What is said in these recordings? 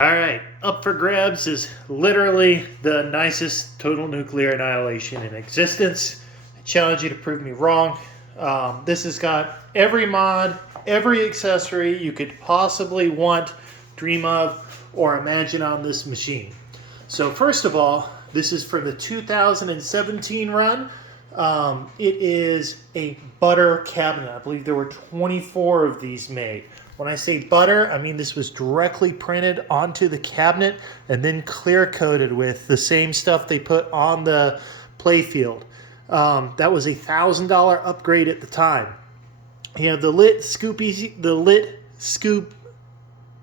All right, up for grabs is literally the nicest total nuclear annihilation in existence. I challenge you to prove me wrong. This has got every mod, every accessory you could possibly want, dream of, or imagine on this machine. So first of all, this is for the 2017 run. It is a butter cabinet. I believe there were 24 of these made. When I say butter, I mean this was directly printed onto the cabinet and then clear coated with the same stuff they put on the playfield. That was a $1,000 upgrade at the time. You have the lit scoop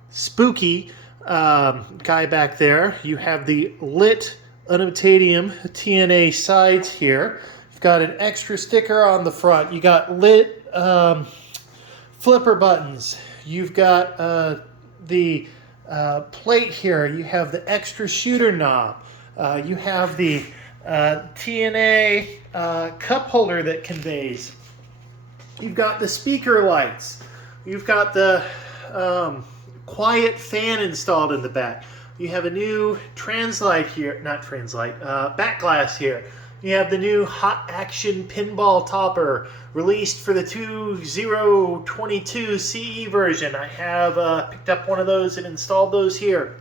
spooky guy back there. You have the lit unobtainium TNA sides here. You've got an extra sticker on the front. You got lit flipper buttons. You've got the plate here. You have the extra shooter knob. You have the TNA cup holder that conveys. You've got the speaker lights. You've got the quiet fan installed in the back. You have a new back glass here. You have the new hot action pinball topper released for the 2022 CE version. I have picked up one of those and installed those here.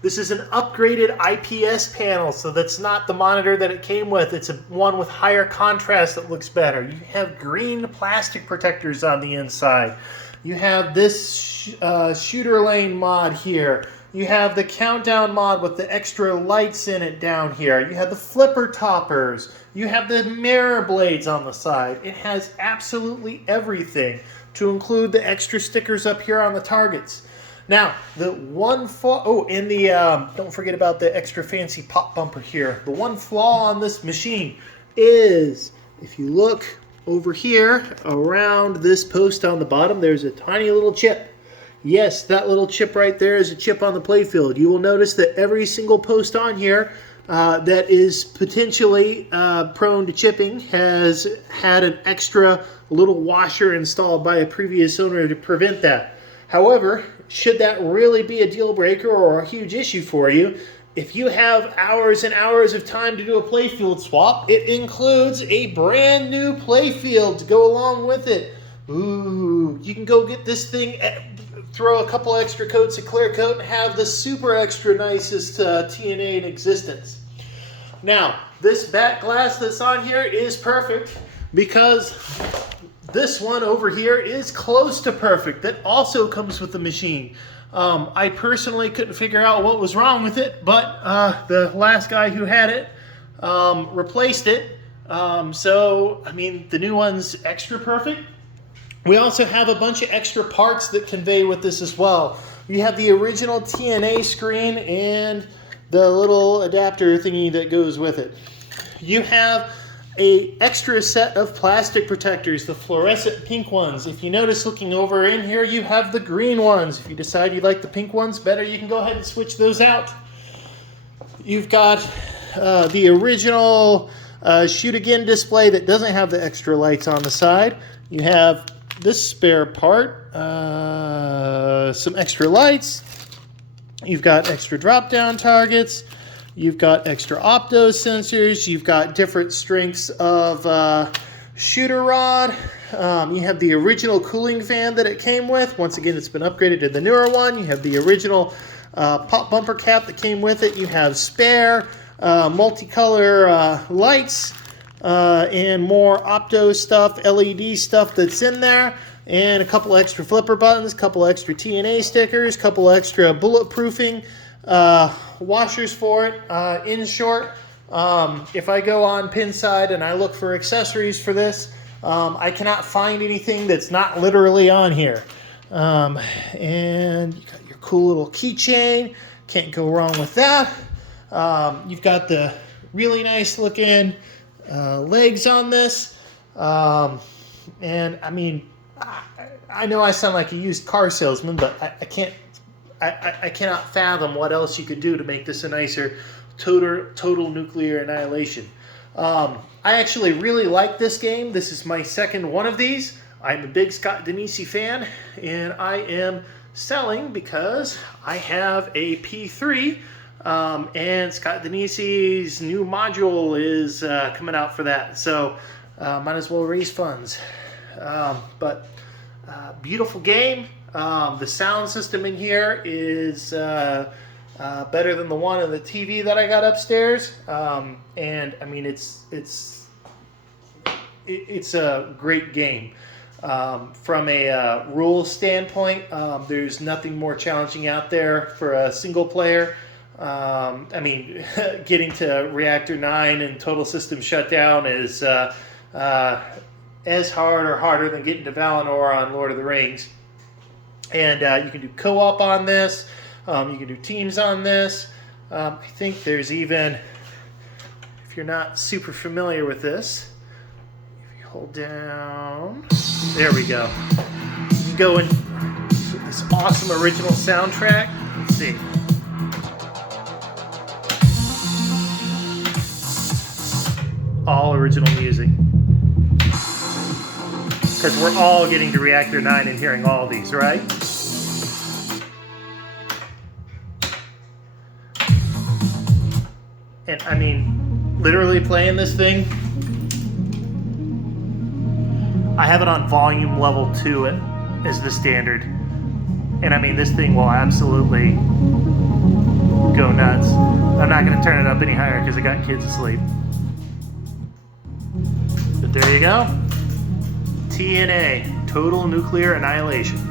This is an upgraded IPS panel, so that's not the monitor that it came with. It's one with higher contrast that looks better. You have green plastic protectors on the inside. You have this shooter lane mod here. You have the countdown mod with the extra lights in it down here. You have the flipper toppers. You have the mirror blades on the side. It has absolutely everything, to include the extra stickers up here on the targets. Now, the one flaw, don't forget about the extra fancy pop bumper here. The one flaw on this machine is, if you look over here around this post on the bottom, there's a tiny little chip. Yes, that little chip right there is a chip on the playfield. You will notice that every single post on here that is potentially prone to chipping has had an extra little washer installed by a previous owner to prevent that. However, should that really be a deal breaker or a huge issue for you, if you have hours and hours of time to do a playfield swap, it includes a brand new playfield to go along with it. Ooh, you can go get this thing, throw a couple extra coats of clear coat, and have the super extra nicest TNA in existence. Now, this back glass that's on here is perfect because this one over here is close to perfect. That also comes with the machine. I personally couldn't figure out what was wrong with it, but the last guy who had it replaced it. So, I mean, the new one's extra perfect. We also have a bunch of extra parts that convey with this as well. You have the original TNA screen and the little adapter thingy that goes with it. You have an extra set of plastic protectors, the fluorescent pink ones. If you notice looking over in here, you have the green ones. If you decide you like the pink ones better, you can go ahead and switch those out. You've got the original shoot again display that doesn't have the extra lights on the side. You have this spare part, some extra lights. You've got extra drop-down targets. You've got extra opto sensors. You've got different strengths of shooter rod. You have the original cooling fan that it came with. Once again, it's been upgraded to the newer one. You have the original pop bumper cap that came with it. You have spare multicolor lights. And more opto stuff, LED stuff that's in there, and a couple extra flipper buttons, couple extra TNA stickers, couple extra bulletproofing washers for it. In short, if I go on Pinside and I look for accessories for this, I cannot find anything that's not literally on here. And you got your cool little keychain, can't go wrong with that. You've got the really nice looking legs on this, and I mean, I know I sound like a used car salesman, but I cannot fathom what else you could do to make this a nicer total nuclear annihilation. I actually really like this game. This is my second one of these. I'm a big Scott Denisi fan, and I am selling because I have a P3 and Scott Denise's new module is coming out for that. So might as well raise funds. But beautiful game. The sound system in here is better than the one in the TV that I got upstairs. And I mean, it's a great game. From a rules standpoint, there's nothing more challenging out there for a single player. I mean, getting to Reactor 9 and total system shutdown is as hard or harder than getting to Valinor on Lord of the Rings. And you can do co-op on this. You can do teams on this. I think there's even, if you're not super familiar with this, if you hold down, there we go. You can go in with this awesome original soundtrack. Let's see. All original music. Because we're all getting to Reactor 9 and hearing all these, right? And I mean, literally playing this thing, I have it on volume level 2 as the standard. And I mean, this thing will absolutely go nuts. I'm not going to turn it up any higher because I got kids asleep. But there you go. TNA, Total Nuclear Annihilation.